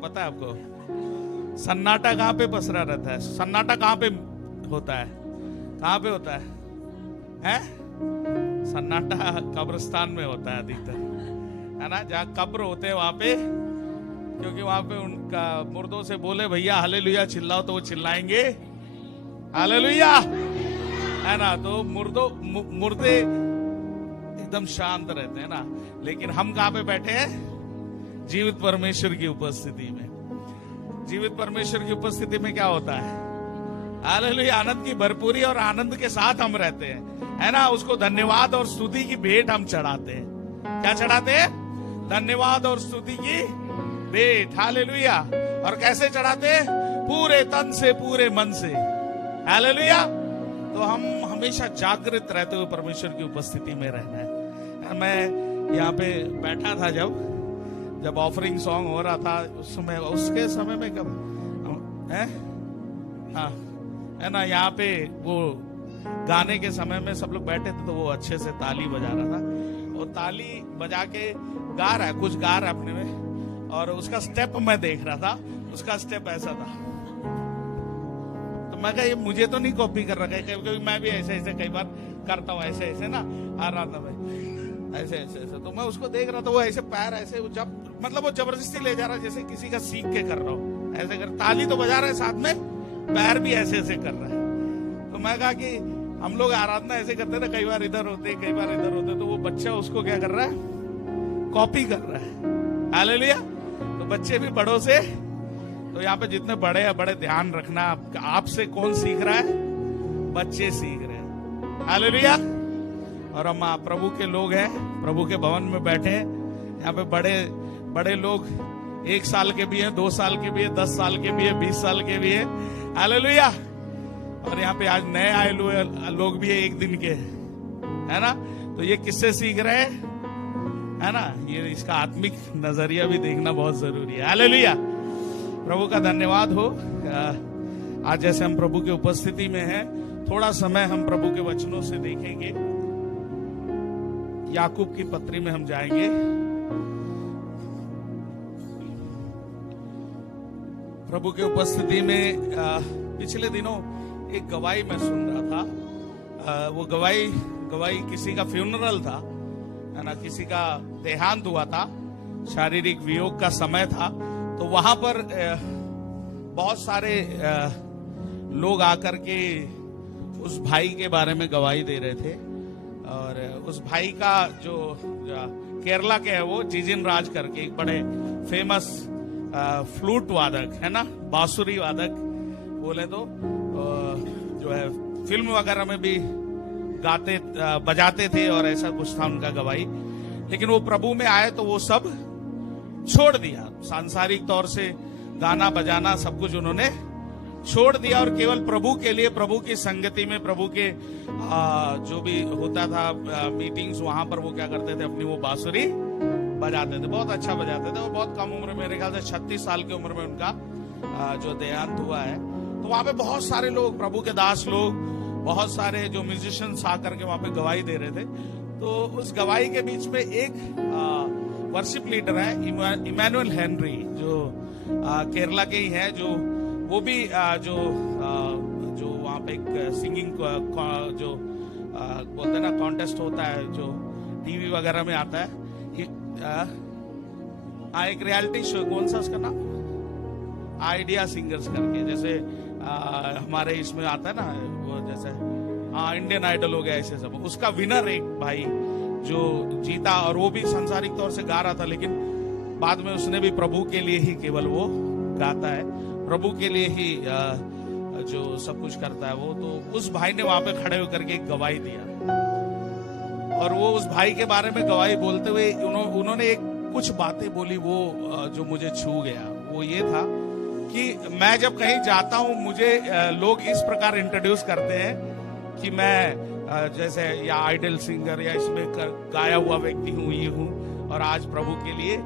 पता है आपको? सन्नाटा कहाँ पे पसरा रहता है? सन्नाटा कहाँ पे होता है? कहाँ पे होता है? हैं? सन्नाटा कब्रिस्तान में होता है अधिकतर, है ना? जहाँ कब्र होते हैं वहां पे, क्योंकि वहां पे उनका मुर्दों से बोले भैया हालेलुया चिल्लाओ तो वो चिल्लाएंगे हालेलुया, है ना? तो मुर्दे एकदम शांत रहते हैं ना, लेकिन हम कहाँ पे बैठे हैं? जीवित परमेश्वर की उपस्थिति में। जीवित परमेश्वर की उपस्थिति में क्या होता है? हालेलुया, आनंद की भरपूरी और आनंद के साथ हम रहते हैं, है ना? उसको धन्यवाद और स्तुति की भेंट हम चढ़ाते हैं। क्या चढ़ाते हैं? धन्यवाद और स्तुति की भेंट। हालेलुया। और कैसे चढ़ाते हैं? पूरे तन से, पूरे मन से। हालेलुया। तो हम हमेशा जागृत रहते हुए परमेश्वर की उपस्थिति में रहना है। मैं यहाँ पे बैठा था जब ऑफरिंग सॉन्ग हो रहा था उस समय, उसके समय में कब है? हाँ, है ना? यहाँ पे वो गाने के समय में सब लोग बैठे थे, तो वो अच्छे से ताली बजा रहा था। वो ताली बजा के गा रहा है, कुछ गा रहा है अपने में, और उसका स्टेप मैं देख रहा था। उसका स्टेप ऐसा था, तो मैं कहा ये मुझे तो नहीं कॉपी कर रखा है, क्योंकि मैं भी ऐसे ऐसे कई बार करता हूँ, ऐसे ऐसे ना आ रहा था मैं, ऐसे ऐसे ऐसे। तो मैं उसको देख रहा था, वो ऐसे पैर ऐसे जब मतलब वो जबरदस्ती ले जा रहा है, जैसे किसी का सीख के कर रहा हूँ, ऐसे कर। ताली तो बजा रहा है, साथ में पैर भी ऐसे ऐसे कर रहा है। तो मैं कहा कि हम लोग आराधना ऐसे करते थे, कई बार इधर होते कई बार इधर होते, तो वो बच्चा उसको क्या कर रहा है? कॉपी कर रहा है। हालेलुया। तो बच्चे भी बड़ों से, तो यहाँ पे जितने बड़े हैं, बड़े ध्यान रखना, आपसे कौन सीख रहा है? बच्चे सीख रहे हैं। हालेलुया। और हम प्रभु के लोग हैं, प्रभु के भवन में बैठे हैं। यहाँ पे बड़े बड़े लोग 1 साल के भी हैं, 2 साल के भी हैं, 10 साल के भी हैं, 20 साल के भी हैं। हालेलुया। और यहाँ पे आज नए आए लोग भी है, 1 दिन के, है ना? तो ये किससे सीख रहे हैं, है ना? ये इसका आत्मिक नजरिया भी देखना बहुत जरूरी है। हालेलुया। प्रभु का धन्यवाद हो। आज जैसे हम प्रभु की उपस्थिति में हैं, थोड़ा समय हम प्रभु के वचनों से देखेंगे। याकूब की पत्री में हम जाएंगे। प्रभु की उपस्थिति में पिछले दिनों एक गवाही मैं सुन रहा था। वो गवाही किसी का फ्यूनरल था, है ना? किसी का देहांत हुआ था, शारीरिक वियोग का समय था। तो वहां पर बहुत सारे लोग आकर के उस भाई के बारे में गवाही दे रहे थे। और उस भाई का जो केरला के है, वो जिजिन राज करके एक बड़े फेमस फ्लूट वादक है ना, बांसुरी वादक बोले तो, जो है फिल्म वगैरह में भी गाते बजाते थे, और ऐसा कुछ था उनका गवाही। लेकिन वो प्रभु में आए तो वो सब छोड़ दिया। सांसारिक तौर से गाना बजाना सब कुछ उन्होंने छोड़ दिया, और केवल प्रभु के लिए, प्रभु की संगति में, प्रभु के जो भी होता था मीटिंग्स, वहां पर वो क्या करते थे? अपनी वो बांसुरी बजाते थे। बहुत अच्छा बजाते थे। वो बहुत कम उम्र में, मेरे ख्याल से 36 साल की उम्र में उनका जो देहांत हुआ है। तो वहां पे बहुत सारे लोग, प्रभु के दास लोग, बहुत सारे जो म्यूजिशियंस आकर के वहां पे गवाही दे रहे थे। तो उस गवाही के बीच में एक वर्शिप लीडर है, इमैनुअल हेनरी, जो केरला के ही है, जो वो भी जो वहां पे एक सिंगिंग जो बोलते हैं ना, कॉन्टेस्ट होता है जो टीवी वगैरह में आता है, एक रियलिटी शो, कौन सा उसका नाम? आइडिया सिंगर्स करके, जैसे हमारे इसमें आता है ना, वो जैसे इंडियन आइडल हो गया, ऐसे सब। उसका विनर एक भाई जो जीता, और वो भी सांसारिक तौर से गा रहा था, लेकिन बाद में उसने भी प्रभु के लिए ही केवल वो गाता है, प्रभु के लिए ही जो सब कुछ करता है वो। तो उस भाई ने वहां पे खड़े होकर के एक गवाही दिया, और वो उस भाई के बारे में गवाही बोलते हुए उन्होंने एक कुछ बातें बोली, वो जो मुझे छू गया। वो ये था कि मैं जब कहीं जाता हूं, मुझे लोग इस प्रकार इंट्रोड्यूस करते हैं कि मैं जैसे या आइडल सिंगर या इसमें गाया हुआ व्यक्ति हूं, ये हूं, और आज प्रभु के लिए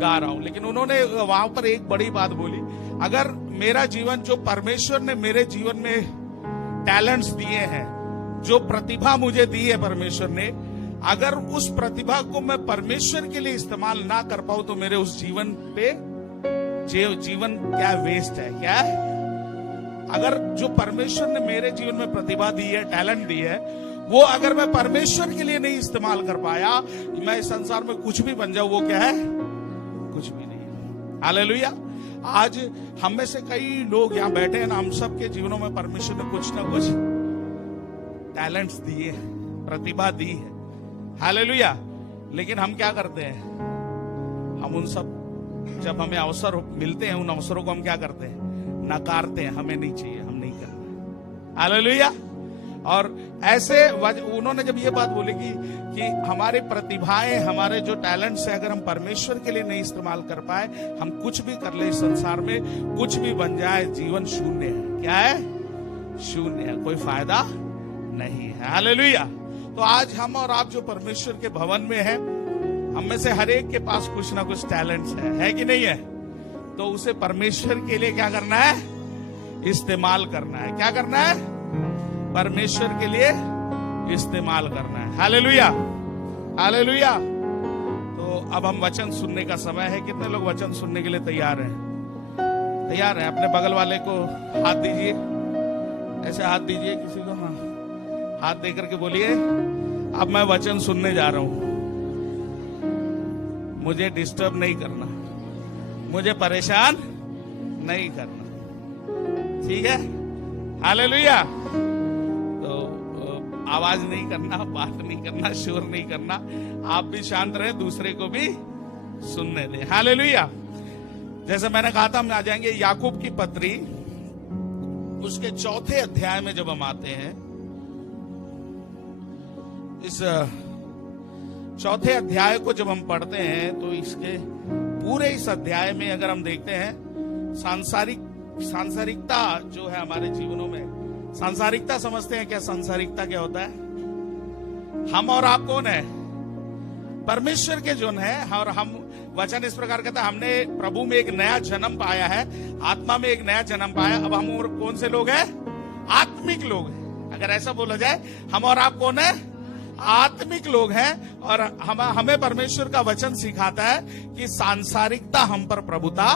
गा रहा हूं। लेकिन उन्होंने वहां पर एक बड़ी बात बोली, अगर मेरा जीवन, जो परमेश्वर ने मेरे जीवन में टैलेंट्स दिए हैं, जो प्रतिभा मुझे दी है परमेश्वर ने, अगर उस प्रतिभा को मैं परमेश्वर के लिए इस्तेमाल ना कर पाऊं, तो मेरे उस जीवन पे जीवन क्या वेस्ट है, क्या है? अगर जो परमेश्वर ने मेरे जीवन में प्रतिभा दी है, टैलेंट दी है, वो अगर मैं परमेश्वर के लिए नहीं इस्तेमाल कर पाया, मैं इस संसार में कुछ भी बन जाऊं, वो क्या है? कुछ भी नहीं। हालेलुया। आज हम में से कई लोग यहाँ बैठे हैं ना, हम सबके जीवनों में परमेश्वर ने कुछ ना कुछ टैलेंट्स दिए हैं, प्रतिभा दी है। हालेलुया। लेकिन हम क्या करते हैं? हम उन सब, जब हमें अवसर मिलते हैं, उन अवसरों को हम क्या करते हैं? नकारते हैं। हमें नहीं चाहिए, हम नहीं करना। हालेलुया। और ऐसे उन्होंने जब ये बात बोली कि हमारी प्रतिभाएं, हमारे जो टैलेंट्स है, अगर हम परमेश्वर के लिए नहीं इस्तेमाल कर पाए, हम कुछ भी कर ले इस संसार में, कुछ भी बन जाए, जीवन शून्य है। क्या है? शून्य है, कोई फायदा नहीं है। हालेलुया। तो आज हम और आप जो परमेश्वर के भवन में हैं, हम में से हर एक के पास कुछ ना कुछ टैलेंट्स है कि नहीं है? तो उसे परमेश्वर के लिए क्या करना है? इस्तेमाल करना है। क्या करना है? परमेश्वर के लिए इस्तेमाल करना है। Hallelujah, hallelujah. तो अब हम वचन सुनने का समय है। कितने लोग वचन सुनने के लिए तैयार हैं? तैयार हैं? अपने बगल वाले को हाथ दीजिए, ऐसे हाथ दीजिए किसी को। हाँ, हाथ दे करके बोलिए, अब मैं वचन सुनने जा रहा हूं, मुझे डिस्टर्ब नहीं करना, मुझे परेशान नहीं करना। ठीक है? हालेलुया। तो आवाज नहीं करना, बात नहीं करना, शोर नहीं करना, आप भी शांत रहे, दूसरे को भी सुनने दें। हालेलुया। जैसे मैंने कहा था, हम आ जाएंगे याकूब की पत्री, उसके 4थे अध्याय में जब हम आते हैं, इस 4थे अध्याय को जब हम पढ़ते हैं, तो इसके पूरे इस अध्याय में अगर हम देखते हैं, सांसारिकता जो है हमारे जीवनों में, सांसारिकता समझते हैं क्या? सांसारिकता क्या होता है? हम और आप कौन है? परमेश्वर के जन है। और हम, वचन इस प्रकार कहता है, हमने प्रभु में एक नया जन्म पाया है, आत्मा में एक नया जन्म पाया। अब हम और कौन से लोग हैं? आत्मिक लोग हैं। अगर ऐसा बोला जाए, हम और आप कौन है? आत्मिक लोग हैं। और हमें परमेश्वर का वचन सिखाता है कि सांसारिकता हम पर प्रभुता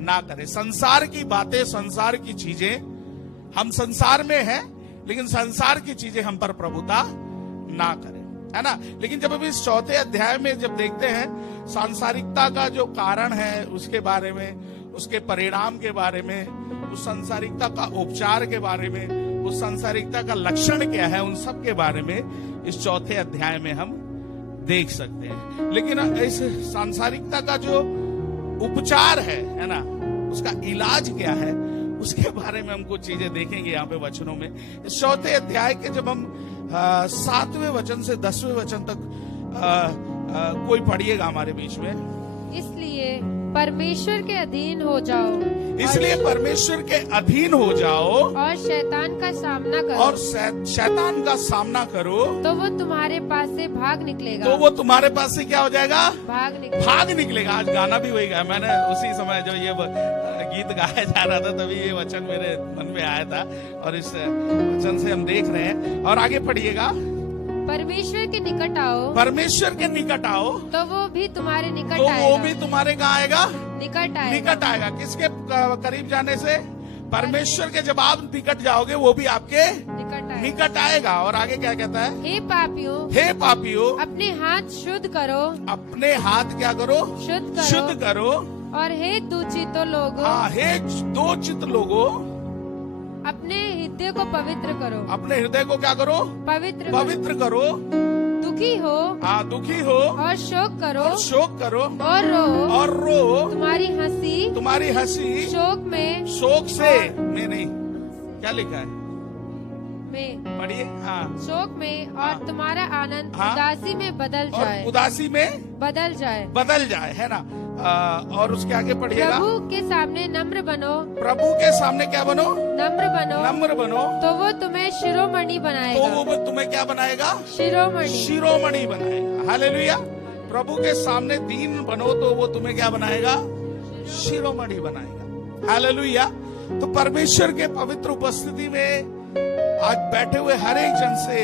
ना करे। संसार की बातें, संसार की चीजें, हम संसार में हैं, लेकिन संसार की चीजें हम पर प्रभुता ना करें, है ना? लेकिन जब अभी इस 4थे अध्याय में जब देखते हैं, सांसारिकता का जो कारण है उसके बारे में, उसके परिणाम के बारे में, उस सांसारिकता का उपचार के बारे में, उस सांसारिकता का लक्षण क्या है, उन सब के बारे में इस 4थे अध्याय में हम देख सकते हैं। लेकिन इस सांसारिकता का जो उपचार है ना, उसका इलाज क्या है, उसके बारे में हम कुछ चीजें देखेंगे यहाँ पे वचनों में। इस 4थे अध्याय के जब हम 7वें वचन से 10वें वचन तक कोई पढ़िएगा हमारे बीच में। इसलिए परमेश्वर के अधीन हो जाओ, इसलिए परमेश्वर के अधीन हो जाओ, और शैतान का सामना करो, और शैतान का सामना करो, तो वो तुम्हारे पास से भाग निकलेगा। तो वो तुम्हारे पास से क्या हो जाएगा? भाग निकलेगा। आज गाना भी वही गाया मैंने, उसी समय जो ये गीत गाया जा रहा था, तभी ये वचन मेरे मन में आया था, और इस वचन से हम देख रहे हैं। और आगे पढ़िएगा, परमेश्वर के निकट आओ, परमेश्वर के निकट आओ, तो वो भी तुम्हारे निकट तो आएगा। वो भी तुम्हारे कहाँ आएगा? निकट आएगा। किसके करीब जाने से? परमेश्वर के। जब आप निकट जाओगे, वो भी आपके निकट आएगा। और आगे क्या कहता है? हे पापियों, हे पापियों, अपने हाथ शुद्ध करो, अपने हाथ क्या करो? शुद्ध करो। और हे दुचित लोगों, हाँ, हे दुचित लोगों, अपने हृदय को पवित्र करो, अपने हृदय को क्या करो? पवित्र करो। दुखी हो, हाँ, दुखी हो, और शोक करो, और रो, तुम्हारी हंसी शोक में नहीं, क्या लिखा है? में पढ़िए। हाँ, शोक में, और हाँ, तुम्हारा आनंद हाँ, उदासी में बदल जाए, है ना? और उसके आगे पढ़िएगा, प्रभु के सामने नम्र बनो, प्रभु के सामने क्या बनो? नम्र बनो, तो वो तुम्हें शिरोमणि बनाएगा, तो वो तुम्हें क्या बनाएगा? शिरोमणि बनाएगा। हालेलुया। प्रभु के सामने दीन बनो, तो वो तुम्हें क्या बनाएगा? शिरोमणि बनाएगा। हालेलुया। तो परमेश्वर के पवित्र उपस्थिति में आज बैठे हुए हर एक जन से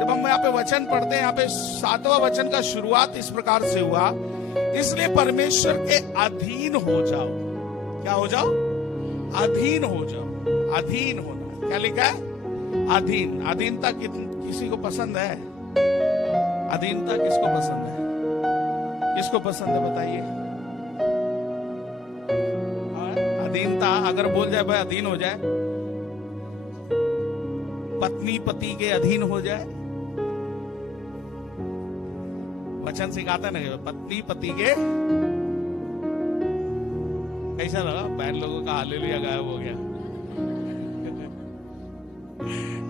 जब हम यहाँ पे वचन पढ़ते हैं, यहाँ पे 7वां वचन का शुरुआत इस प्रकार से हुआ, इसलिए परमेश्वर के अधीन हो जाओ। क्या हो जाओ? अधीन हो जाओ। अधीन होना, क्या लिखा है? अधीन। अधीनता किसी को पसंद है? अधीनता किसको पसंद है? किसको पसंद है बताइए? अधीनता अगर बोल जाए भाई अधीन हो जाए, पत्नी पति के अधीन हो जाए, वचन सिखाता ना पत्नी पति के। कैसा लगा? बहन लोगों का हालेलुया गायब हो गया।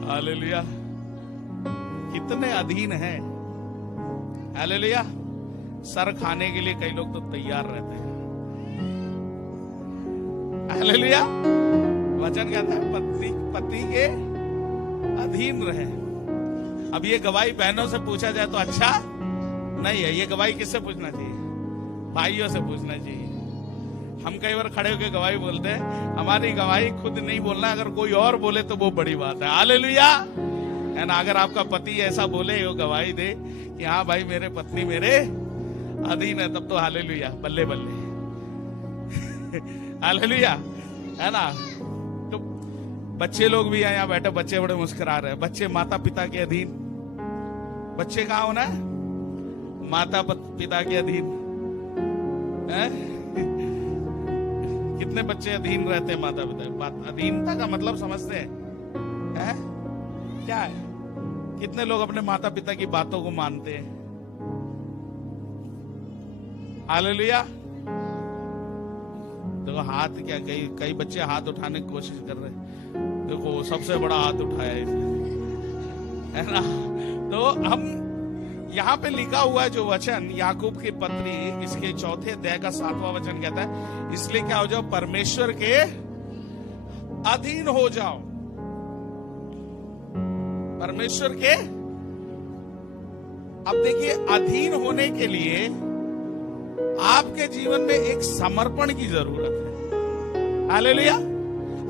हालेलुया। कितने अधीन हैं। हालेलुया। सर खाने के लिए कई लोग तो तैयार रहते हैं। हालेलुया। वचन कहता है पति के अधीन रहे। अब ये गवाही बहनों से पूछा जाए तो अच्छा नहीं है। ये गवाही किससे पूछना चाहिए? भाइयों से पूछना चाहिए। हम कई बार खड़े होकर गवाही बोलते हैं, हमारी गवाही खुद नहीं बोलना, अगर कोई और बोले तो वो बड़ी बात है। हालेलुया। है ना? अगर आपका पति ऐसा बोले, वो गवाही दे कि हाँ भाई मेरे पत्नी मेरे अधीन है, तब तो हालेलुया, बल्ले बल्ले। हालेलुया। है ना? तो बच्चे लोग भी हैं यहाँ बैठे, बच्चे बड़े मुस्कुरा रहे हैं। बच्चे माता पिता के अधीन। बच्चे कहाँ होना है? माता पिता के अधीन है? कितने बच्चे अधीन रहते हैं माता पिता? अधीनता का मतलब समझते हैं? है? क्या है? कितने लोग अपने माता पिता की बातों को मानते हैं? हालेलुया। देखो हाथ क्या, कई बच्चे हाथ उठाने की कोशिश कर रहे हैं। देखो सबसे बड़ा हाथ उठाया है ना? तो हम यहाँ पे लिखा हुआ है जो वचन, याकूब की पत्री इसके 4 अध्याय का 7वां वचन कहता है, इसलिए क्या हो जाओ? परमेश्वर के अधीन हो जाओ। परमेश्वर के। अब देखिए, अधीन होने के लिए आपके जीवन में एक समर्पण की जरूरत है। हालेलुया।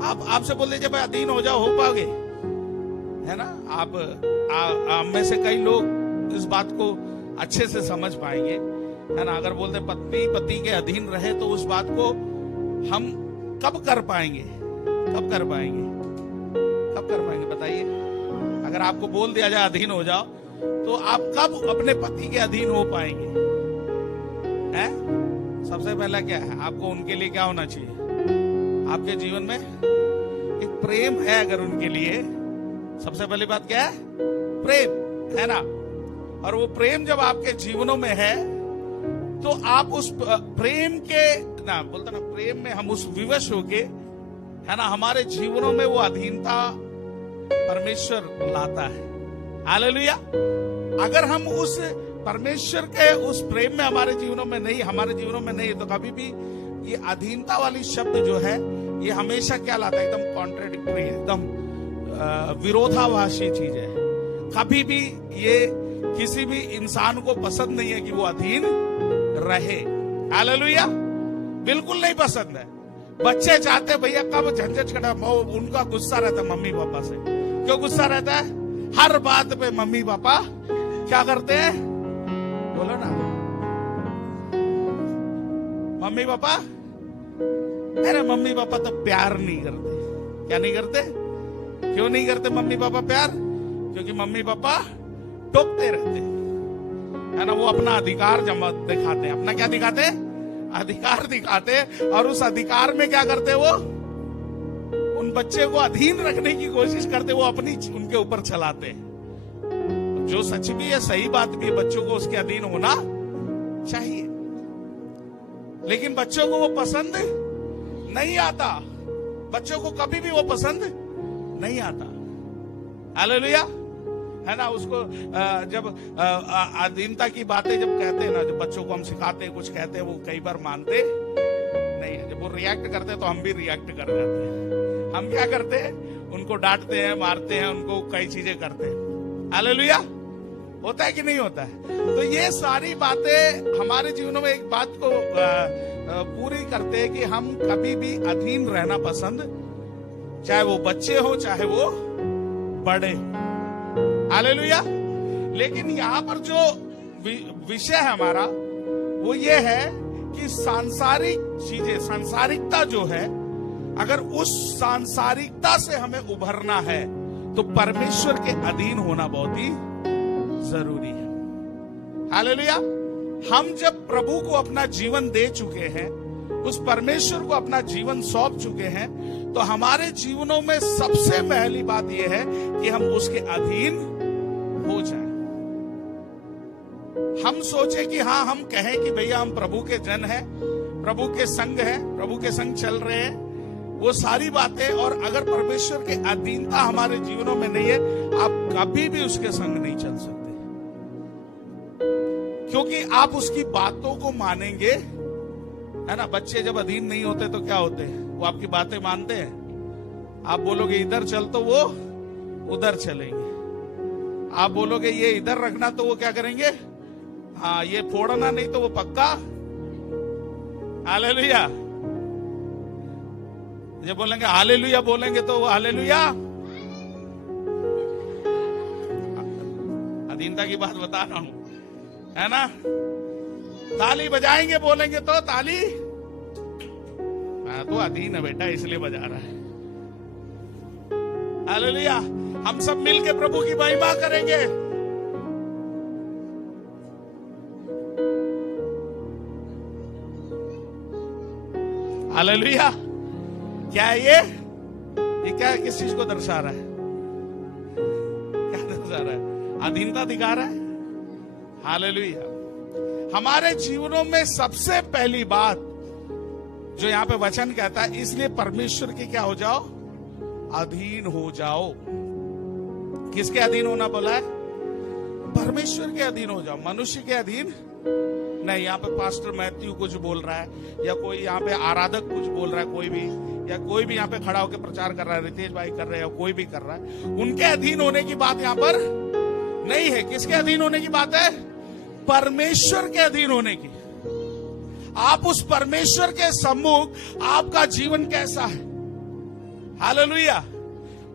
आप आपसे बोल दीजिए भाई अधीन हो जाओ, हो पाओगे? है ना? आप में से कई लोग इस बात को अच्छे से समझ पाएंगे। है ना? अगर बोलते पत्नी पति के अधीन रहे तो उस बात को हम कब कर पाएंगे? कब कर पाएंगे? कब कर पाएंगे बताइए? अगर आपको बोल दिया जाए अधीन हो जाओ, तो आप कब अपने पति के अधीन हो पाएंगे? है? सबसे पहला क्या है? आपको उनके लिए क्या होना चाहिए? आपके जीवन में एक प्रेम है। अगर उनके लिए, सबसे पहली बात क्या है? प्रेम। है ना? और वो प्रेम जब आपके जीवनों में है, तो आप उस प्रेम के ना बोलते ना, प्रेम में हम उस विवश होके, है ना, हमारे जीवनों में वो अधीनता परमेश्वर लाता है। हालेलुया। अगर हम उस परमेश्वर के उस प्रेम में हमारे जीवनों में नहीं, तो कभी भी ये अधीनता वाली शब्द जो है, ये हमेशा क्या लाता है? एकदम कॉन्ट्रेडिक्टरी, एकदम विरोधाभासी चीज है। कभी भी ये किसी भी इंसान को पसंद नहीं है कि वो अधीन रहे। हालेलुया। बिल्कुल नहीं पसंद है। बच्चे चाहते भैया कब झंझट कटा, उनका गुस्सा रहता है मम्मी पापा से। क्यों गुस्सा रहता है? हर बात पे मम्मी पापा क्या करते हैं? बोलो ना। मम्मी पापा, अरे मम्मी पापा तो प्यार नहीं करते। क्या नहीं करते? क्यों नहीं करते मम्मी पापा प्यार? क्योंकि मम्मी पापा टोकते रहते हैं। है ना? वो अपना अधिकार दिखाते हैं। अपना क्या दिखाते? अधिकार दिखाते। और उस अधिकार में क्या करते? वो उन बच्चे को अधीन रखने की कोशिश करते। वो अपनी उनके ऊपर चलाते हैं। जो सच भी है, सही बात भी है, बच्चों को उसके अधीन होना चाहिए। लेकिन बच्चों को वो पसंद नहीं आता। बच्चों को कभी भी वो पसंद नहीं आता। हालेलुया। है ना? उसको जब अधीनता की बातें जब कहते हैं ना, जब बच्चों को हम सिखाते हैं, कुछ कहते हैं, वो कई बार मानते नहीं है। जब वो रिएक्ट करते हैं तो हम भी रिएक्ट कर जाते हैं। हम क्या करते हैं? उनको डांटते हैं, मारते हैं, उनको कई चीजें करते हैं। हालेलुया। होता है कि नहीं होता है? तो ये सारी बातें हमारे जीवनों में एक बात को पूरी करते हैं कि हम कभी भी अधीन रहना पसंद, चाहे वो बच्चे हो चाहे वो बड़े। हालेलुया। लेकिन यहाँ पर जो विषय है हमारा, वो ये है कि सांसारिक चीजें, सांसारिकता जो है, अगर उस सांसारिकता से हमें उभरना है तो परमेश्वर के अधीन होना बहुत ही जरूरी है। हालेलुया। हम जब प्रभु को अपना जीवन दे चुके हैं, उस परमेश्वर को अपना जीवन सौंप चुके हैं, तो हमारे जीवनों में सबसे पहली बात यह है कि हम उसके अधीन हो जाएं। हम सोचे कि हाँ, हम कहें कि भैया हम प्रभु के जन हैं, प्रभु के संग हैं, प्रभु के संग चल रहे हैं, वो सारी बातें, और अगर परमेश्वर के अधीनता हमारे जीवनों में नहीं है, आप कभी भी उसके संग नहीं चल सकते, क्योंकि आप उसकी बातों को मानेंगे, है ना। बच्चे जब अधीन नहीं होते तो क्या होते हैं, वो आपकी बातें मानते हैं। आप बोलोगे इधर चल तो वो उधर चलेंगे, आप बोलोगे ये इधर रखना तो वो क्या करेंगे, हाँ ये फोड़ना नहीं तो वो पक्का। हालेलुया। जब बोलेंगे हालेलुया बोलेंगे तो वो हालेलुया। अधीनता की बात बता रहा हूं, है ना। ताली बजाएंगे बोलेंगे तो ताली, तो अधीन है बेटा इसलिए बजा रहा है। हालेलुया। हम सब मिलके प्रभु की महिमा करेंगे। हालेलुया। क्या है ये क्या, किस चीज को दर्शा रहा है, क्या दर्शा रहा है, अधीनता दिखा रहा है। हालेलुया। हमारे जीवनों में सबसे पहली बात जो यहां पे वचन कहता है, इसलिए परमेश्वर के क्या हो जाओ, अधीन हो जाओ। किसके अधीन होना बोला है, परमेश्वर के अधीन हो जाओ, मनुष्य के अधीन नहीं। यहाँ पे पास्टर मैथ्यू कुछ बोल रहा है, या कोई यहाँ पे आराधक कुछ बोल रहा है, कोई भी, या कोई भी यहाँ पे खड़ा होकर प्रचार कर रहा है, रितेश भाई कर रहे हैं, या कोई भी कर रहा है, उनके अधीन होने की बात यहाँ पर नहीं है। किसके अधीन होने की बात है, परमेश्वर के अधीन होने की। आप उस परमेश्वर के सम्मुख आपका जीवन कैसा है। हालेलुया।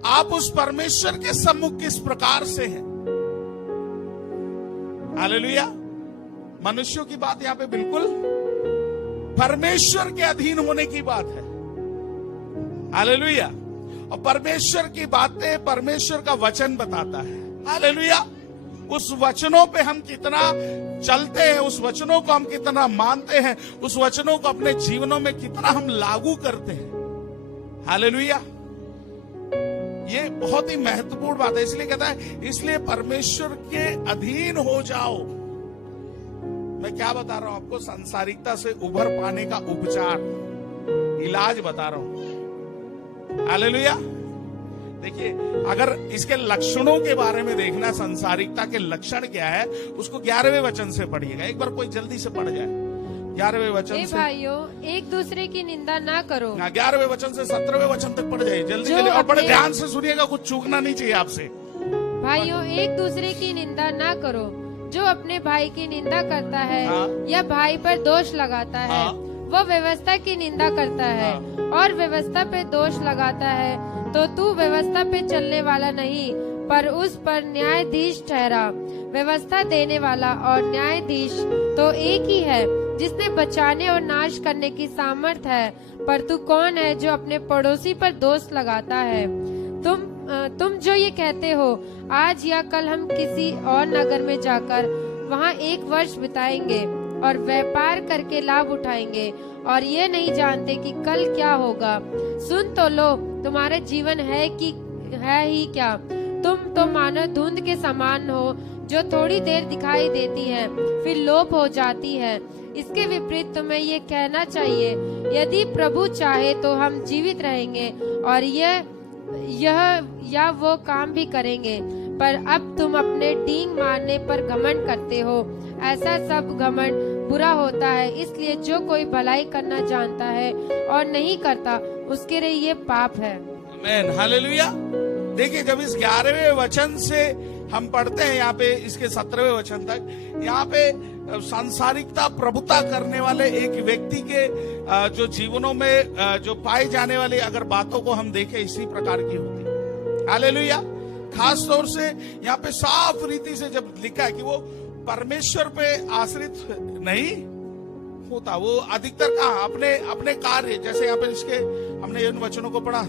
आप उस परमेश्वर के सम्मुख किस प्रकार से हैं। हालेलुया। मनुष्यों की बात यहां पे बिल्कुल परमेश्वर के अधीन होने की बात है। हालेलुया। और परमेश्वर की बातें परमेश्वर का वचन बताता है। हालेलुया। उस वचनों पे हम कितना चलते हैं, उस वचनों को हम कितना मानते हैं, उस वचनों को अपने जीवनों में कितना हम लागू करते हैं। हालेलुया। ये बहुत ही महत्वपूर्ण बात है। इसलिए कहता है, इसलिए परमेश्वर के अधीन हो जाओ। मैं क्या बता रहा हूं आपको, सांसारिकता से उभर पाने का उपचार, इलाज बता रहा हूं। हालेलुया। देखिए, अगर इसके लक्षणों के बारे में देखना, सांसारिकता के लक्षण क्या है, उसको 11वें वचन से पढ़िएगा। एक बार कोई जल्दी से पढ़ जाए 11वें वचन से। भाइयों, एक दूसरे की निंदा ना करो। 11वें वचन से 17वें वचन तक पढ़ जाइए, जल्दी जल्दी, और बड़े ध्यान से सुनिएगा, कुछ चूकना नहीं चाहिए आपसे। भाइयों, एक दूसरे की निंदा ना करो। जो अपने भाई की निंदा करता है, हाँ। या भाई पर दोष लगाता है, हाँ। वो व्यवस्था की निंदा करता है, हाँ। और व्यवस्था पे दोष लगाता है, तो तू व्यवस्था पे चलने वाला नहीं, पर उस पर न्यायाधीश ठहरा। व्यवस्था देने वाला और न्यायाधीश तो एक ही है, जिसने बचाने और नाश करने की सामर्थ है। पर तू कौन है जो अपने पड़ोसी पर दोष लगाता है। तुम जो ये कहते हो, आज या कल हम किसी और नगर में जाकर वहाँ 1 वर्ष बिताएंगे और व्यापार करके लाभ उठाएंगे, और ये नहीं जानते कि कल क्या होगा। सुन तो लो, तुम्हारे जीवन है ही क्या। तुम तो मानो धुंध के समान हो, जो थोड़ी देर दिखाई देती है, फिर लोप हो जाती है। इसके विपरीत तुम्हें ये कहना चाहिए, यदि प्रभु चाहे तो हम जीवित रहेंगे और यह वो काम भी करेंगे। पर अब तुम अपने डींग मारने पर घमंड करते हो। ऐसा सब घमंड बुरा होता है, इसलिए जो कोई भलाई करना जानता है और नहीं करता, उसके लिए ये पाप है। आमीन। हालेलुया। देखिए, जब इस 11वें वचन से हम पढ़ते हैं, यहाँ पे इसके 17वें वचन तक, यहाँ पे सांसारिकता प्रभुता करने वाले एक व्यक्ति के जो जीवनों में जो पाए जाने वाली अगर बातों को हम देखें, इसी प्रकार की होती है। हालेलुया। खास तौर से यहाँ पे साफ रीति से जब लिखा है कि वो परमेश्वर पे आश्रित नहीं होता। वो अधिकतर कहाँ, अपने अपने कार्य, जैसे यहाँ पे इसके हमने इन वचनों को पढ़ा,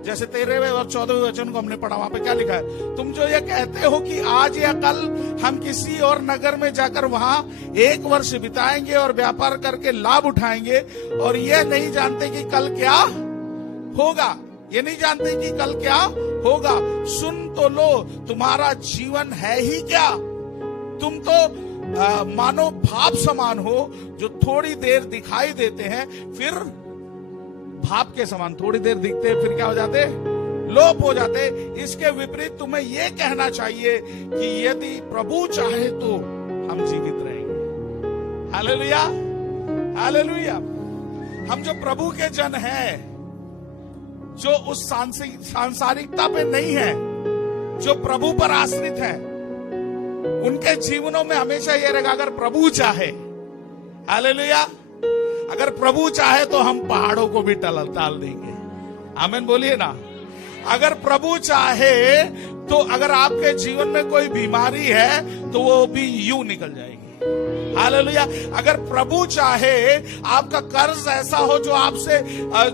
जैसे 13वें और 14वें वचन को हमने पढ़ा, वहां पे क्या लिखा है, तुम जो ये कहते हो कि आज या कल हम किसी और नगर में जाकर वहां 1 वर्ष बिताएंगे और व्यापार करके लाभ उठाएंगे, और ये नहीं जानते कि कल क्या होगा, ये नहीं जानते कि कल क्या होगा। सुन तो लो, तुम्हारा जीवन है ही क्या, तुम तो मानो भाप समान हो जो थोड़ी देर दिखाई देते हैं, फिर भाप के समान थोड़ी देर दिखते फिर क्या हो जाते, लोप हो जाते। इसके विपरीत तुम्हें यह कहना चाहिए कि यदि प्रभु चाहे तो हम जीवित रहेंगे। Hallelujah, hallelujah. हम जो प्रभु के जन हैं, जो उस सांसारिकता पे नहीं है, जो प्रभु पर आश्रित है, उनके जीवनों में हमेशा यह रहेगा, अगर प्रभु चाहे, हालेलुया, अगर प्रभु चाहे तो हम पहाड़ों को भी टाल देंगे। आमीन बोलिए ना। अगर प्रभु चाहे तो अगर आपके जीवन में कोई बीमारी है तो वो भी यूं निकल जाएगी। हालेलुया। अगर प्रभु चाहे आपका कर्ज ऐसा हो जो आपसे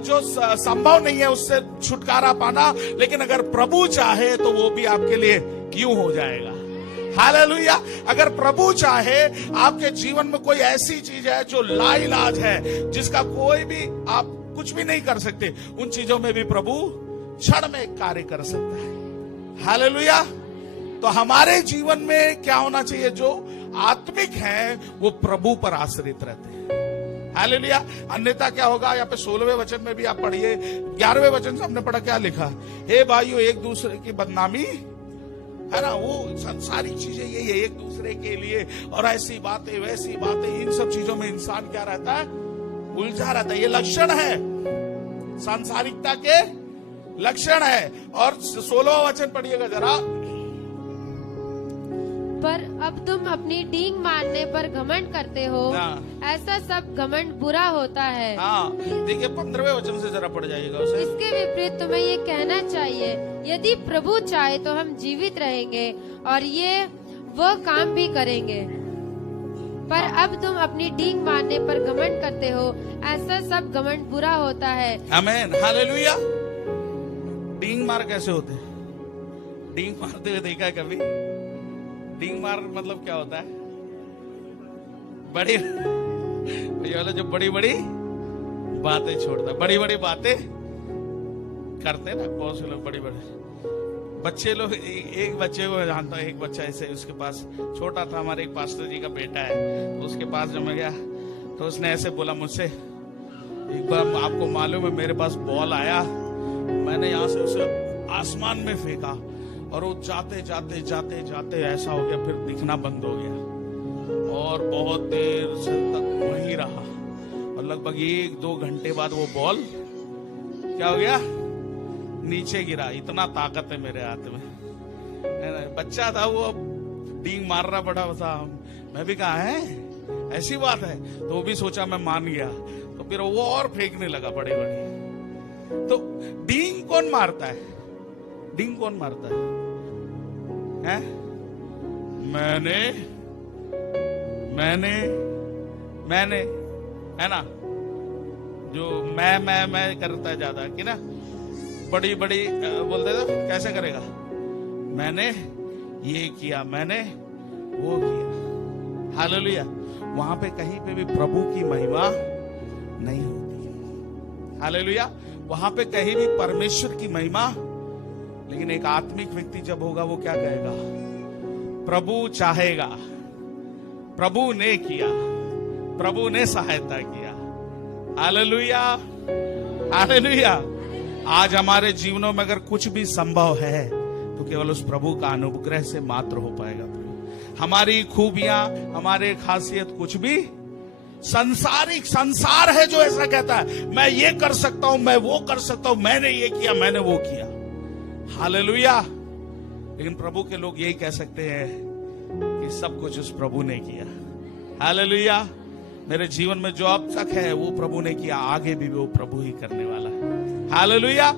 जो संभव नहीं है उससे छुटकारा पाना, लेकिन अगर प्रभु चाहे तो वो भी आपके लिए यूं हो जाएगा। हालेलुया। अगर प्रभु चाहे आपके जीवन में कोई ऐसी चीज है जो लाइलाज है, जिसका कोई भी आप कुछ भी नहीं कर सकते, उन चीजों में भी प्रभु क्षण में कार्य कर सकता है। हालेलुया। तो हमारे जीवन में क्या होना चाहिए, जो आत्मिक है वो प्रभु पर आश्रित रहते हैं। हालेलुया। अन्यथा क्या होगा, यहाँ पे 16वें वचन में भी आप पढ़िए, 11वें वचन से हमने पढ़ा, क्या लिखा, हे भाइयों एक दूसरे की बदनामी, है ना, वो संसारी चीजें यही है, एक दूसरे के लिए, और ऐसी बातें वैसी बातें, इन सब चीजों में इंसान क्या रहता है, उलझा रहता है। ये लक्षण है, सांसारिकता के लक्षण है। और 16वां वचन पढ़िएगा जरा, पर अब तुम अपनी डींग मारने पर घमंड करते हो, ऐसा सब घमंड बुरा होता है। हाँ, देखिए 15वें वचन से जरा पढ़ जाइएगा उसे। इसके विपरीत तुम्हें ये कहना चाहिए, यदि प्रभु चाहे तो हम जीवित रहेंगे और ये वो काम भी करेंगे। पर अब तुम अपनी डींग मारने पर घमंड करते हो, ऐसा सब घमंड बुरा होता है। आमीन, हालेलुया। डींग मार कैसे होते हैं? डींग मारते हुए देखा है कभी? डींग मार मतलब क्या होता है? बड़ी वाला जो बड़ी बड़ी बातें छोड़ता है, बड़ी बड़ी बातें करते हैं ना, बहुत से लोग बड़ी बड़ी बच्चे लोग। एक बच्चे को मैं जानता हूँ, एक बच्चा ऐसे, उसके पास छोटा था, हमारे एक पास्टर जी का बेटा है, तो उसके पास जब मैं गया तो उसने ऐसे बोला मुझसे, एक बार आपको मालूम है मेरे पास बॉल आया, मैंने यहाँ से उसे आसमान में फेंका और वो जाते जाते जाते जाते ऐसा हो गया, फिर दिखना बंद हो गया और बहुत देर से तक वहीं रहा, और लगभग 1-2 घंटे बाद वो बॉल क्या हो गया, नीचे गिरा। इतना ताकत है मेरे हाथ में, है ना। बच्चा था वो, डींग मारना पड़ा था। मैं भी कहा है ऐसी बात है, तो वो भी सोचा, मैं मान गया, तो फिर वो और फेंकने लगा बड़े बड़े। तो डींग कौन मारता है? डींग कौन मारता है? मैंने, है ना, जो मैं करता है ज्यादा, कि ना बड़ी बड़ी बोलते थे, कैसे करेगा, मैंने ये किया, मैंने वो किया। हालेलुया। वहां पे कहीं पे भी प्रभु की महिमा नहीं होती। हालेलुया। वहां पे कहीं भी परमेश्वर की महिमा। लेकिन एक आत्मिक व्यक्ति जब होगा, वो क्या कहेगा, प्रभु चाहेगा, प्रभु ने किया, प्रभु ने सहायता किया। Hallelujah, hallelujah. आज हमारे जीवनों में अगर कुछ भी संभव है तो केवल उस प्रभु का अनुग्रह से मात्र हो पाएगा। हमारी खूबियां, हमारे खासियत कुछ भी संसारिक, संसार है जो ऐसा कहता है मैं ये कर सकता हूं, मैं वो कर सकता हूं, मैंने ये किया, मैंने वो किया। हालेलुया। लेकिन प्रभु के लोग यही कह सकते हैं कि सब कुछ उस प्रभु ने किया। हालेलुया। मेरे जीवन में जो अब तक है वो प्रभु ने किया, आगे भी वो प्रभु ही करने वाला है। हालेलुया।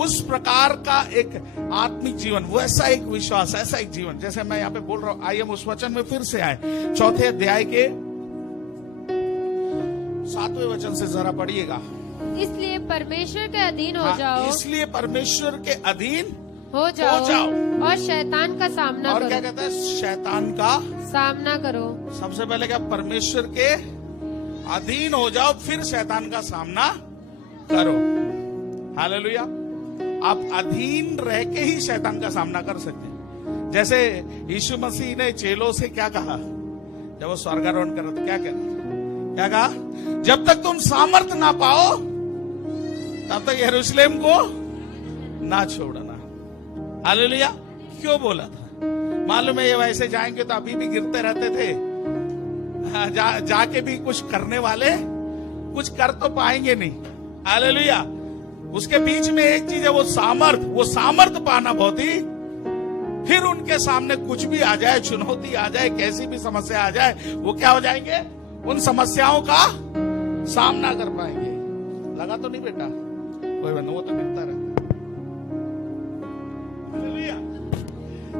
उस प्रकार का एक आत्मिक जीवन, वैसा एक विश्वास, ऐसा एक जीवन, जैसे मैं यहाँ पे बोल रहा हूं। आइए हम उस वचन में फिर से आए, 4 अध्याय के 7वें वचन से जरा पढ़िएगा। इसलिए परमेश्वर के अधीन हो हाँ, जाओ, इसलिए परमेश्वर के अधीन हो जाओ और शैतान का सामना और क्या करो, कहता है? शैतान का सामना करो। सबसे पहले क्या? परमेश्वर के अधीन हो जाओ, फिर शैतान का सामना करो। हालेलुया। आप अधीन रह के ही शैतान का सामना कर सकते हैं। जैसे यीशु मसीह ने चेलों से क्या कहा जब वो स्वर्गारोहण कर रहे थे? क्या कहा? जब तक तुम सामर्थ ना पाओ तब तक यरूशलेम को ना छोड़ना। हालेलुया। क्यों बोला था? मालूम है ये वैसे जाएंगे तो अभी भी गिरते रहते थे। जाके भी कुछ करने वाले कुछ कर तो पाएंगे नहीं। हालेलुया। उसके बीच में एक चीज है, वो सामर्थ पाना बहुत ही। फिर उनके सामने कुछ भी आ जाए, चुनौती आ जाए, कैसी भी समस्या आ जाए, वो क्या हो जाएंगे? उन समस्याओं का सामना कर पाएंगे। लगा तो नहीं बेटा? कोई बात नहीं, वो तो गिरता रहता है। हालेलुया।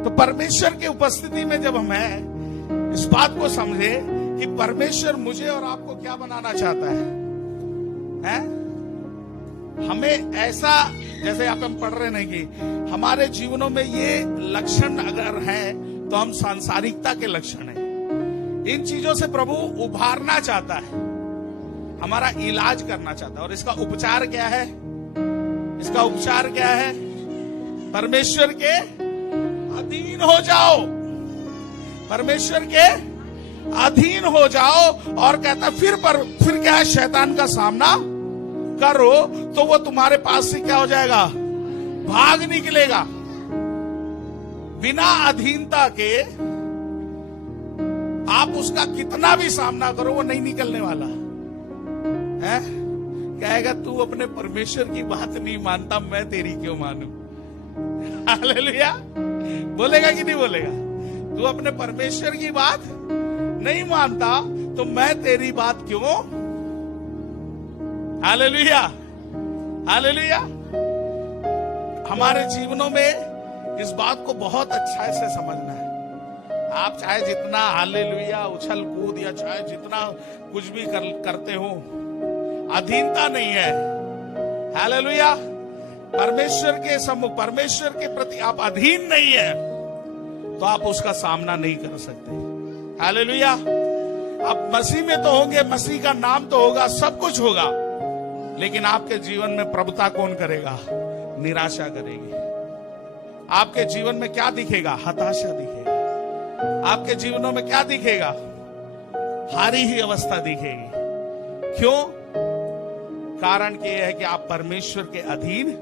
तो परमेश्वर की उपस्थिति में जब हमें इस बात को समझे कि परमेश्वर मुझे और आपको क्या बनाना चाहता है? हमें ऐसा, जैसे यहाँ पे हम पढ़ रहे हैं कि हमारे जीवनों में ये लक्षण अगर हैं तो हम सांसारिकता के लक्षण हैं। इन चीजों से प्रभु उभारना चाहता है, हमारा इलाज करना चाहता है। और इसका उपचार क्या है? इसका उपचार क्या है? परमेश्वर के अधीन हो जाओ, परमेश्वर के अधीन हो जाओ। और कहता फिर क्या है? शैतान का सामना करो तो वो तुम्हारे पास से क्या हो जाएगा? भाग निकलेगा। बिना अधीनता के आप उसका कितना भी सामना करो, वो नहीं निकलने वाला है। कहेगा तू अपने परमेश्वर की बात नहीं मानता, मैं तेरी क्यों मानूं? हालेलुया। बोलेगा कि नहीं बोलेगा? तू अपने परमेश्वर की बात नहीं मानता तो मैं तेरी बात क्यों? हालेलुया। हालेलुया। हमारे जीवनों में इस बात को बहुत अच्छा से समझना है। आप चाहे जितना हालेलुया उछल कूद या चाहे जितना कुछ भी करते हो, अधीनता नहीं है। हालेलुया। परमेश्वर के सम्मुख, परमेश्वर के प्रति आप अधीन नहीं है तो आप उसका सामना नहीं कर सकते। हालेलुया। आप मसीह में तो होंगे, मसीह का नाम तो होगा, सब कुछ होगा, लेकिन आपके जीवन में प्रभुता कौन करेगा? निराशा करेगी। आपके जीवन में क्या दिखेगा? हताशा दिखेगा। आपके जीवनों में क्या दिखेगा? हारी ही अवस्था दिखेगी। क्यों? कारण यह है कि आप परमेश्वर के अधीन,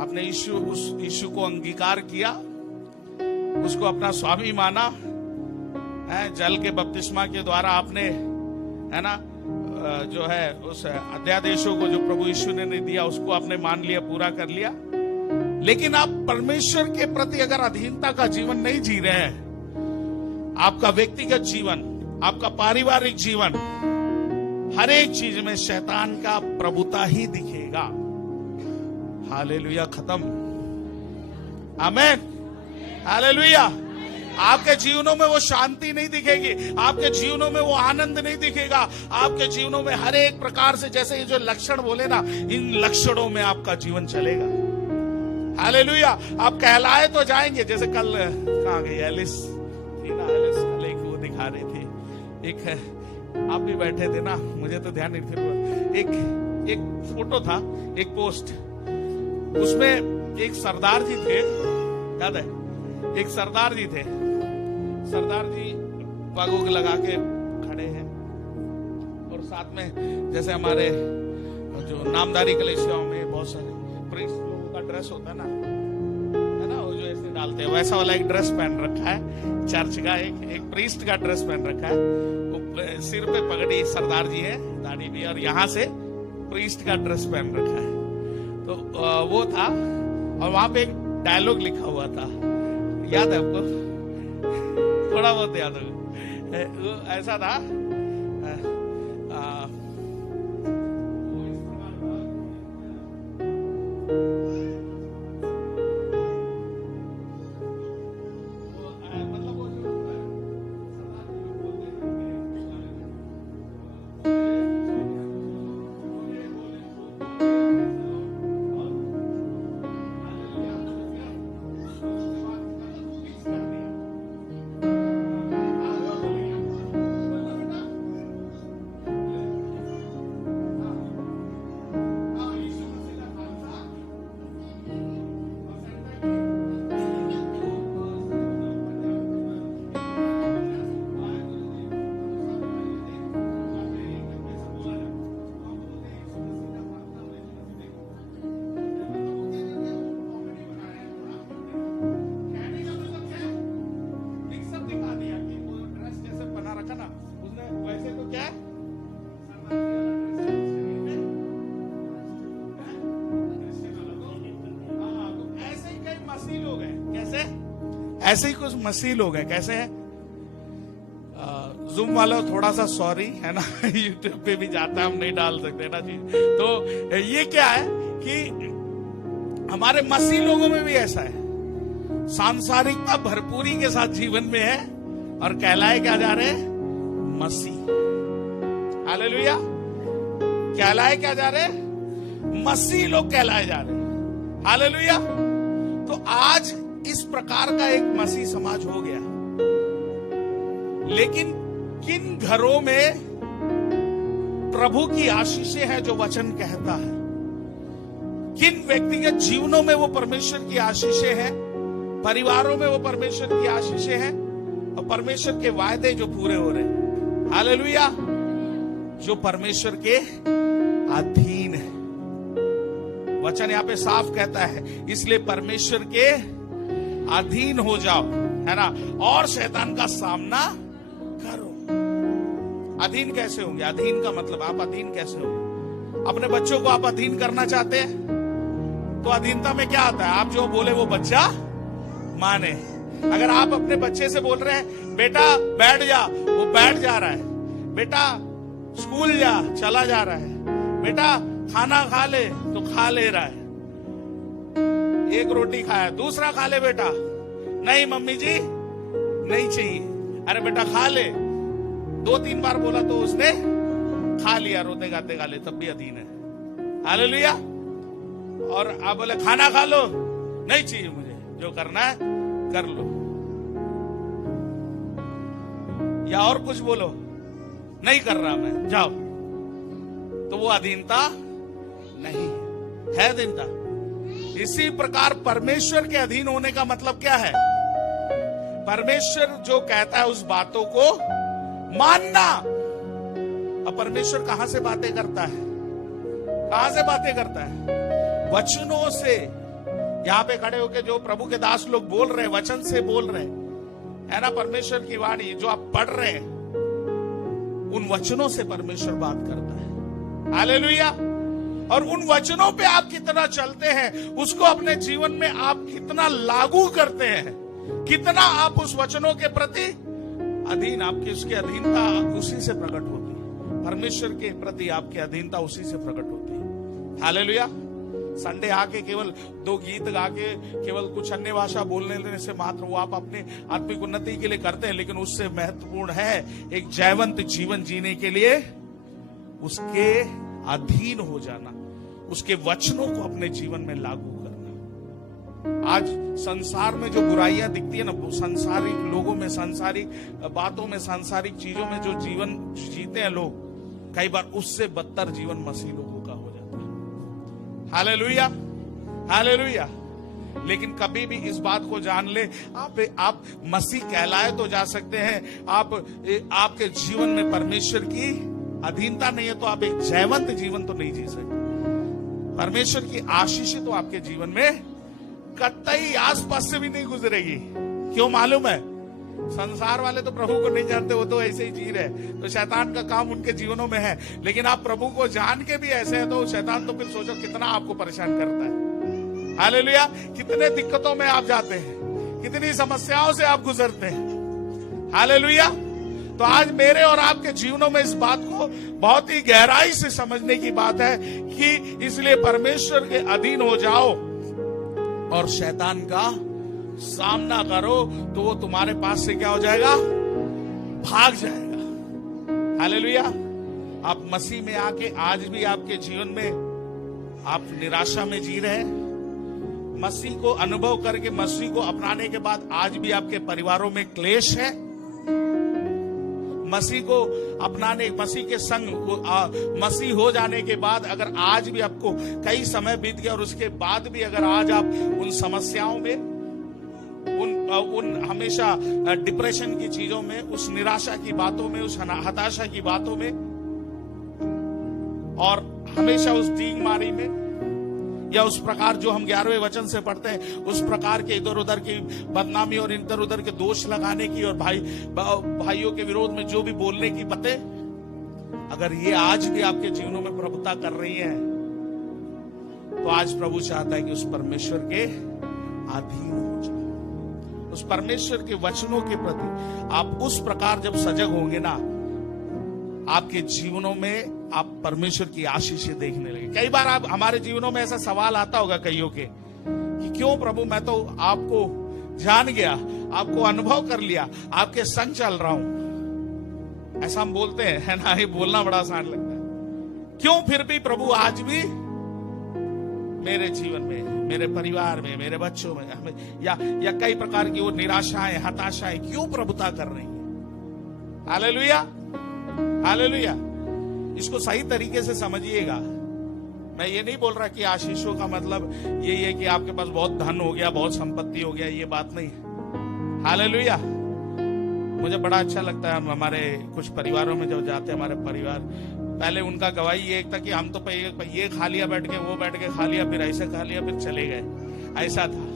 आपने यीशु को अंगीकार किया, उसको अपना स्वामी माना है। जल के बपतिस्मा के द्वारा आपने, है ना, जो है उस अध्यादेशों को जो प्रभु यीशु ने दिया उसको आपने मान लिया, पूरा कर लिया। लेकिन आप परमेश्वर के प्रति अगर अधीनता का जीवन नहीं जी रहे हैं, आपका व्यक्तिगत जीवन, आपका पारिवारिक जीवन, हर एक चीज में शैतान का प्रभुता ही दिखेगा। हालेलुया। खत्म। आमीन। हालेलुया। आपके जीवनों में वो शांति नहीं दिखेगी, आपके जीवनों में वो आनंद नहीं दिखेगा, आपके जीवनों में हर एक प्रकार से, जैसे ये जो लक्षण बोले ना, इन लक्षणों में आपका जीवन चलेगा। हालेलुया। आप कहलाए तो जाएंगे। जैसे कल कहाँ गई एलिस थी ना, एलिस कल एक वो दिखा रही थी, एक आप भी बैठे थे ना, मुझे तो ध्यान नहीं, फिर एक फोटो था, एक पोस्ट, उसमें एक सरदार जी थे, याद है? एक सरदार जी थे, सरदार जी पग लगा के खड़े हैं और साथ में जैसे हमारे जो नामधारी कलीसियाओं में बहुत सारे प्रीस्ट लोगों का ड्रेस होता है ना, वो जो ऐसे डालते हैं, वैसा वाला एक ड्रेस पहन रखा है। चर्च का एक प्रीस्ट का ड्रेस पहन रखा है। वो सिर पे पगड़ी, सरदार जी है, दाढ़ी भी, और यहाँ से प्रीस्ट का ड्रेस पहन रखा है। तो वो था, और वहां पे एक डायलॉग लिखा हुआ था, याद है आपको? थोड़ा बहुत याद होगा। ऐसा था, ऐसे ही कुछ मसीह लोग हैं। कैसे हैं? जूम वालों थोड़ा सा सॉरी है ना, यूट्यूब पे भी जाता है, हम नहीं डाल सकते ना चीज। तो ये क्या है कि हमारे मसीह लोगों में भी ऐसा है, सांसारिकता भरपूरी के साथ जीवन में है और कहलाए क्या जा रहे हैं? मसीह। हालेलुया। कहलाए क्या जा रहे हैं? मसीह लोग कहलाए जा रहे हैं। हालेलुया। तो आज इस प्रकार का एक मसीह समाज हो गया, लेकिन किन घरों में प्रभु की आशीषें हैं जो वचन कहता है? किन व्यक्तिगत जीवनों में वो परमेश्वर की आशीषें हैं? परिवारों में वो परमेश्वर की आशीषें हैं और परमेश्वर के वायदे जो पूरे हो रहे हैं। हालेलुया। जो परमेश्वर के अधीन है। वचन यहाँ पे साफ कहता है, इसलिए परमेश्वर के अधीन हो जाओ, है ना, और शैतान का सामना करो। अधीन कैसे होंगे? अधीन का मतलब आप अधीन कैसे होंगे? अपने बच्चों को आप अधीन करना चाहते हैं तो अधीनता में क्या आता है? आप जो बोले वो बच्चा माने। अगर आप अपने बच्चे से बोल रहे हैं बेटा बैठ जा, वो बैठ जा रहा है। बेटा स्कूल जा, चला जा रहा है। बेटा खाना खा ले, तो खा ले रहा है। एक रोटी खाया, दूसरा खा ले बेटा। नहीं मम्मी जी नहीं चाहिए। अरे बेटा खा ले। 2-3 बार बोला तो उसने खा लिया, रोते गाते खा ले, तब भी अधीन है। हालेलुया। और आप बोले खाना खा लो, नहीं चाहिए मुझे, जो करना है कर लो। या और कुछ बोलो, नहीं कर रहा मैं, जाओ, तो वो अधीनता नहीं है, अधीनता। इसी प्रकार परमेश्वर के अधीन होने का मतलब क्या है? परमेश्वर जो कहता है उस बातों को मानना। अब परमेश्वर कहां से बातें करता है? कहां से बातें करता है? वचनों से। यहां पे खड़े होके जो प्रभु के दास लोग बोल रहे हैं, वचन से बोल रहे हैं, है ना। परमेश्वर की वाणी जो आप पढ़ रहे हैं, उन वचनों से परमेश्वर बात करता है। हालेलुया। और उन वचनों पे आप कितना चलते हैं, उसको अपने जीवन में आप कितना लागू करते हैं, कितना आप उस वचनों के प्रति अधीन, आपकी उसकी अधीनता उसी से प्रकट होती है। परमेश्वर के प्रति आपकी अधीनता उसी से प्रकट होती है। हालेलुया। संडे आके केवल 2 गीत गा के केवल कुछ अन्य भाषा बोलने लेने से मात्र वो आप अपने आत्मिक उन्नति के लिए करते हैं, लेकिन उससे महत्वपूर्ण है एक जयवंत जीवन जीने के लिए उसके अधीन हो जाना, उसके वचनों को अपने जीवन में लागू करना। आज संसार में जो बुराइयां दिखती है ना, वो सांसारिक लोगों में, सांसारिक बातों में, सांसारिक चीजों में जो जीवन जीते हैं लोग, कई बार उससे बदतर जीवन मसीह लोगों का हो जाता है। हालेलुया। हालेलुया। लेकिन कभी भी इस बात को जान ले, आप मसीह कहलाए तो जा सकते हैं, आपके जीवन में परमेश्वर की अधीनता नहीं है तो आप एक जयवंत जीवन तो नहीं जी सकते। परमेश्वर की आशीष तो आपके जीवन में कतई आसपास से भी नहीं गुजरेगी। क्यों मालूम है? संसार वाले तो प्रभु को नहीं जानते, वो तो ऐसे ही जी रहे, तो शैतान का काम उनके जीवनों में है। लेकिन आप प्रभु को जान के भी ऐसे है तो शैतान तो फिर सोचो कितना आपको परेशान करता है। हालेलुया। कितने दिक्कतों में आप जाते हैं, कितनी समस्याओं से आप गुजरते हैं। हालेलुया। तो आज मेरे और आपके जीवनों में इस बात को बहुत ही गहराई से समझने की बात है कि इसलिए परमेश्वर के अधीन हो जाओ और शैतान का सामना करो, तो वो तुम्हारे पास से क्या हो जाएगा? भाग जाएगा। हालेलुया। आप मसीह में आके आज भी आपके जीवन में आप निराशा में जी रहे हैं, मसीह को अनुभव करके, मसीह को अपनाने के बाद आज भी आपके परिवारों में क्लेश है, मसीह को अपनाने, मसीह के संग मसीह हो जाने के बाद अगर आज भी आपको कई समय बीत गया और उसके बाद भी अगर आज आप उन समस्याओं में, उन हमेशा डिप्रेशन की चीजों में, उस निराशा की बातों में, उस हताशा की बातों में और हमेशा उस डींगमारी में, या उस प्रकार जो हम 11वें वचन से पढ़ते हैं, उस प्रकार के इधर उधर की बदनामी और इधर उधर के दोष लगाने की और भाइयों के विरोध में जो भी बोलने की बातें, अगर ये आज भी आपके जीवनों में प्रभुता कर रही है, तो आज प्रभु चाहता है कि उस परमेश्वर के अधीन हो जाओ, उस परमेश्वर के वचनों के प्रति आप उस प्रकार जब सजग होंगे ना, आपके जीवनों में आप परमेश्वर की आशीषें देखने लगे। कई बार आप हमारे जीवनों में ऐसा सवाल आता होगा कईयों के कि क्यों प्रभु, मैं तो आपको जान गया, आपको अनुभव कर लिया, आपके संग चल रहा हूं। ऐसा हम बोलते हैं, है ना? ये बोलना बड़ा आसान लगता है। क्यों फिर भी प्रभु आज भी मेरे जीवन में, मेरे परिवार में, मेरे बच्चों में या कई प्रकार की वो निराशाएं, हताशाएं क्यों प्रभुता कर रही है? Hallelujah, hallelujah. इसको सही तरीके से समझिएगा। मैं ये नहीं बोल रहा कि आशीषों का मतलब यही है कि आपके पास बहुत धन हो गया, बहुत संपत्ति हो गया, ये बात नहीं है। हालेलुया। मुझे बड़ा अच्छा लगता है, हम हमारे कुछ परिवारों में जब जाते हैं, हमारे परिवार पहले उनका गवाही ये एक था कि हम तो ये खा लिया बैठ के, वो बैठ के खा लिया, फिर ऐसे खा लिया, फिर चले गए, ऐसा था।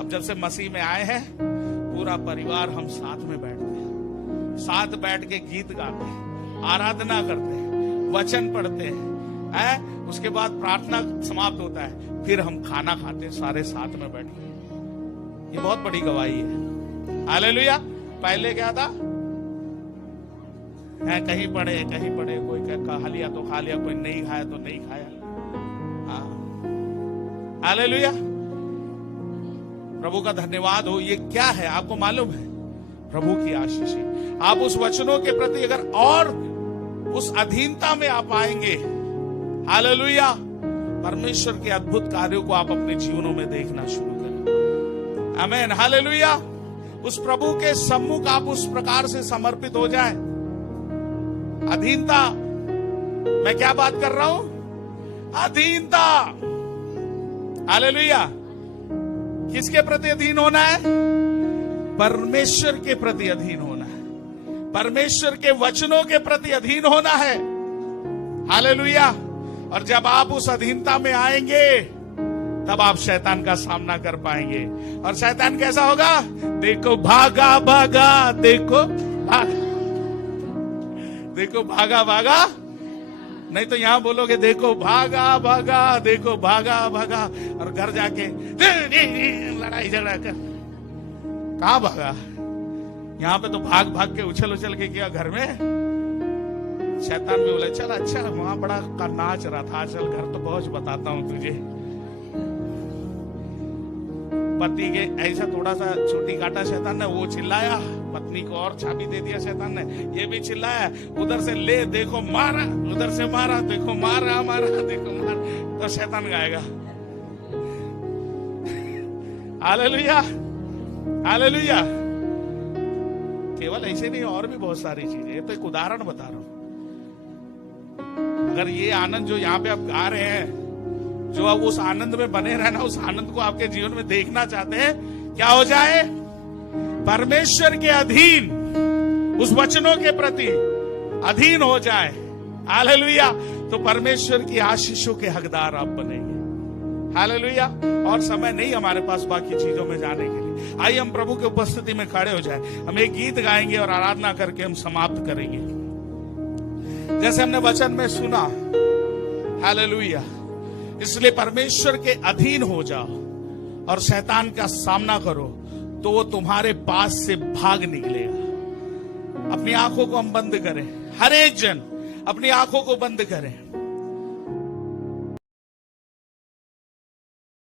अब जब से मसीह में आए हैं, पूरा परिवार हम साथ में बैठते हैं, साथ बैठ के गीत गाते हैं, आराधना करते हैं, वचन पढ़ते हैं, उसके बाद प्रार्थना समाप्त होता है, फिर हम खाना खाते हैं सारे साथ में बैठ के। ये बहुत बड़ी गवाही है। हालेलुया। पहले क्या था? कहीं पढ़े, कोई खा लिया तो खा लिया, कोई नहीं खाया तो नहीं खाया। हालेलुया। प्रभु का धन्यवाद हो। ये क्या है आपको मालूम है? प्रभु की आशीष है। आप उस वचनों के प्रति अगर और उस अधीनता में आप आएंगे, हालेलुया, परमेश्वर के अद्भुत कार्यों को आप अपने जीवनों में देखना शुरू करें। आमीन, हालेलुया। उस प्रभु के सम्मुख आप उस प्रकार से समर्पित हो जाए। अधीनता, मैं क्या बात कर रहा हूं? अधीनता। हालेलुया। किसके प्रति अधीन होना है? परमेश्वर के प्रति अधीन होना है, परमेश्वर के वचनों के प्रति अधीन होना है। हालेलुया। और जब आप उस अधीनता में आएंगे, तब आप शैतान का सामना कर पाएंगे। और शैतान कैसा होगा? देखो भागा भागा, देखो भागा, देखो भागा भागा। नहीं तो यहां बोलोगे देखो भागा भागा, देखो भागा भागा, और घर जाके लड़ाई झगड़ा कर। कहां भागा? यहां पे तो भाग भाग के उछल उछल के किया घर में। शैतान भी बोला चल अच्छा, वहां बड़ा का नाच रहा था, चल घर तो पहुंच, बताता हूं तुझे। पति के ऐसा थोड़ा सा छोटी काटा शैतान ने, वो चिल्लाया, पत्नी को और चाबी दे दिया शैतान ने, ये भी चिल्लाया, उधर से ले देखो मारा, उधर से मारा, देखो मारा मारा, देखो मारा, तो शैतान गाएगा। Hallelujah, hallelujah. केवल ऐसे नहीं, और भी बहुत सारी चीजें। ये तो एक उदाहरण बता रहा हूं। अगर ये आनंद जो यहाँ पे आप गा रहे हैं, जो आप उस आनंद में बने रहना, उस आनंद को आपके जीवन में देखना चाहते हैं, क्या हो जाए? परमेश्वर के अधीन, उस वचनों के प्रति अधीन हो जाए। हालेलुया। तो परमेश्वर की आशीषों के हकदार आप बनेंगे। हालेलुया। और समय नहीं हमारे पास बाकी चीजों में जाने के लिए। आइए हम प्रभु की उपस्थिति में खड़े हो जाए। हम एक गीत गाएंगे और आराधना करके हम समाप्त करेंगे। जैसे हमने वचन में सुना, हालेलुया। इसलिए परमेश्वर के अधीन हो जाओ और शैतान का सामना करो, तो वो तुम्हारे पास से भाग निकलेगा। अपनी आंखों को हम बंद करें, हर एक जन अपनी आंखों को बंद करें।